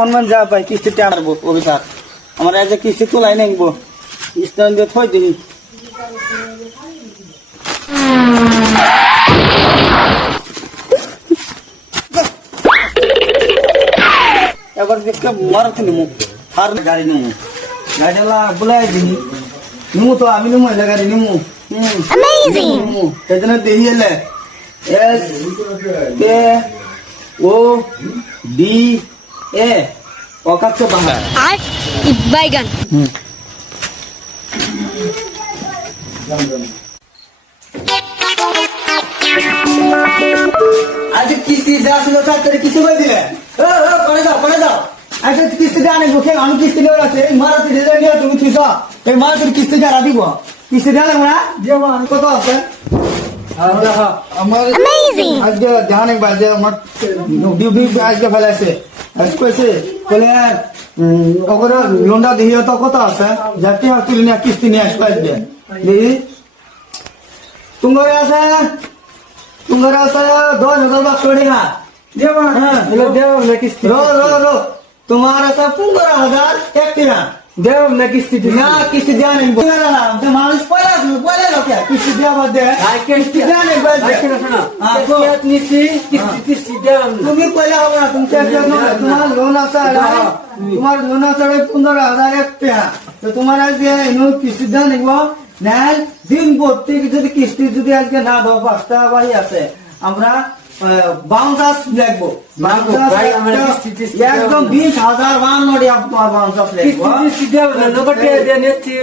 সম্মান যা পাই কিস্তিতে আনব অভিশাপ। আমার আজ কিস্তি তোলাই নেব কিস্তি দিয়ে থই দিবি। এবার দেখতে মারতে নিমু? আর গাড়ি নিমু। গাড়িওয়ালা বলাই দিনি নিমু তো আমি নিমু এলে গাড়ি নিমু! নিমু সেজন্য দেখি এলে। এস কে ও ডি এ অকাচ্ছে বাংলা আর বাইগান আজকে কিস্তি দেওয়া ছিল স্যার তোর কিস্তি করে দিলে ও ও করে দাও করে দাও আজকে কিস্তি দেওয়া নেই বুকে আমি কিস্তি নেওয়ার আছে এই মারা তুই রেজাল্ট নিয়ে তুমি তুই এই মারা তোর কিস্তি দেওয়া দিব কিস্তি দেওয়া নেব না দেবো আমি কত আছে আমার Amazing! আজকে দেখা নেই বাজে আমার ডিউটি আজকে ফেলে আছে আজকে কইছে বলে ওগুলো লোনটা দিয়ে তো কত আছে যাতে তুই নিয়ে কিস্তি নিয়ে আসবে আজকে দিদি তোমার আছে তোমার আছে দশ হাজার বাক্স টাকা দেবা হ্যাঁ। দেব না কিস্তি রো রো রো তোমার আছে পনেরো হাজার এক টাকা দেব না কিস্তি না কিস্তি দেওয়া নেই মানুষ পয়লা পয়লা কিস্তি দেওয়া বাদ দে কিস্তি দেওয়া নেই বাদ দে হ্যাঁ, তুমি পয়লা হবে না। তোমার লোন আছে আড়াই, তোমার লোন আছে পনেরো হাজার এক টাকা। তো তোমার আজকে কিস্তি দেওয়া নিব নেন দিন ভর্তি যদি কিস্তি যদি আজকে না দাও পাঁচটা বাড়ি আছে। আমরা টিস্তি দেওয়া একদম বিশ হাজার বান্ন তোমার বাউন্সাস লাগবো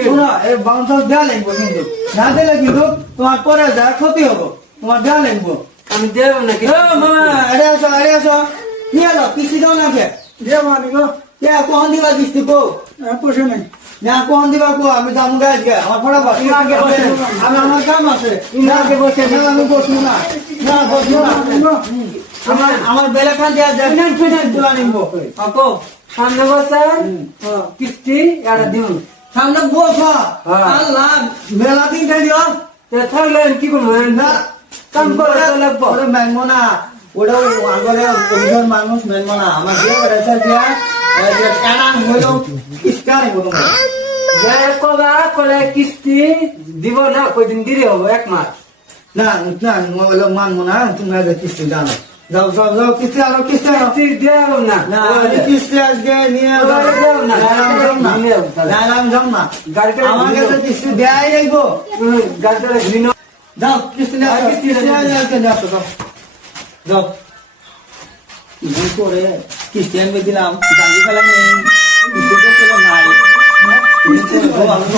শোনো এই বাউন্সার দেওয়া লাগবো কিন্তু। না দিলে কিন্তু তোমার পরে যা ক্ষতি হব তোমার দেওয়া লাগবো। আমি দেব না ও মামা আরে আসো আরে আসো। কি হলো কিস্তি দাও না কে দেব না কে কখন দিবা কিস্তি কো? পোষে নাই। না কখন দিবা কো? আমি দাম গাছ গে আমার ফটা বস তুমি আগে বসে। আমি আমার কাম আছে। তুমি আগে বসে। না, আমি বসবো না। না বসবো না। আমার আমার বেলা খান দেওয়া যায় ফিনান্স, ফিনান্স। তুলা নিবো আকো সামনে বছর কিস্তি এটা দিন সামনে বস। আল্লাহ মেলা দিন দিও। থাকলে কি করব না। কাম করে লাগবো ওটা মানবো না। ওটা আগরে অভিযোগ মানুষ মানবো না। আমার যে করেছে দিয়া। এই যে কানা কিস্তা নেব কবা কলে কিস্তি দিব না কয়দিন দেরি হব? এক মাস। না না মানবো না তুমি আগে কিস্তি জানো যাও যাও যাও কিস্তি আনো কিস্তি আনো। কিস্তি দেব না। না কিস্তি আজকে নিয়ে যাও না। না যাও না। না আমি যাও না। গাড়িটা আমার কাছে কিস্তি দেয়াই লাগবো গাড়িটা ঘিন যাও কিস্তি আসো কিস্তি কিস্তি আসো, নিয়ে আসো, যাও। যাও। ভুল করে কিস্তি আনবে দিলাম গাড়ি ফেলা নেই 你别跟我来，我这我老公。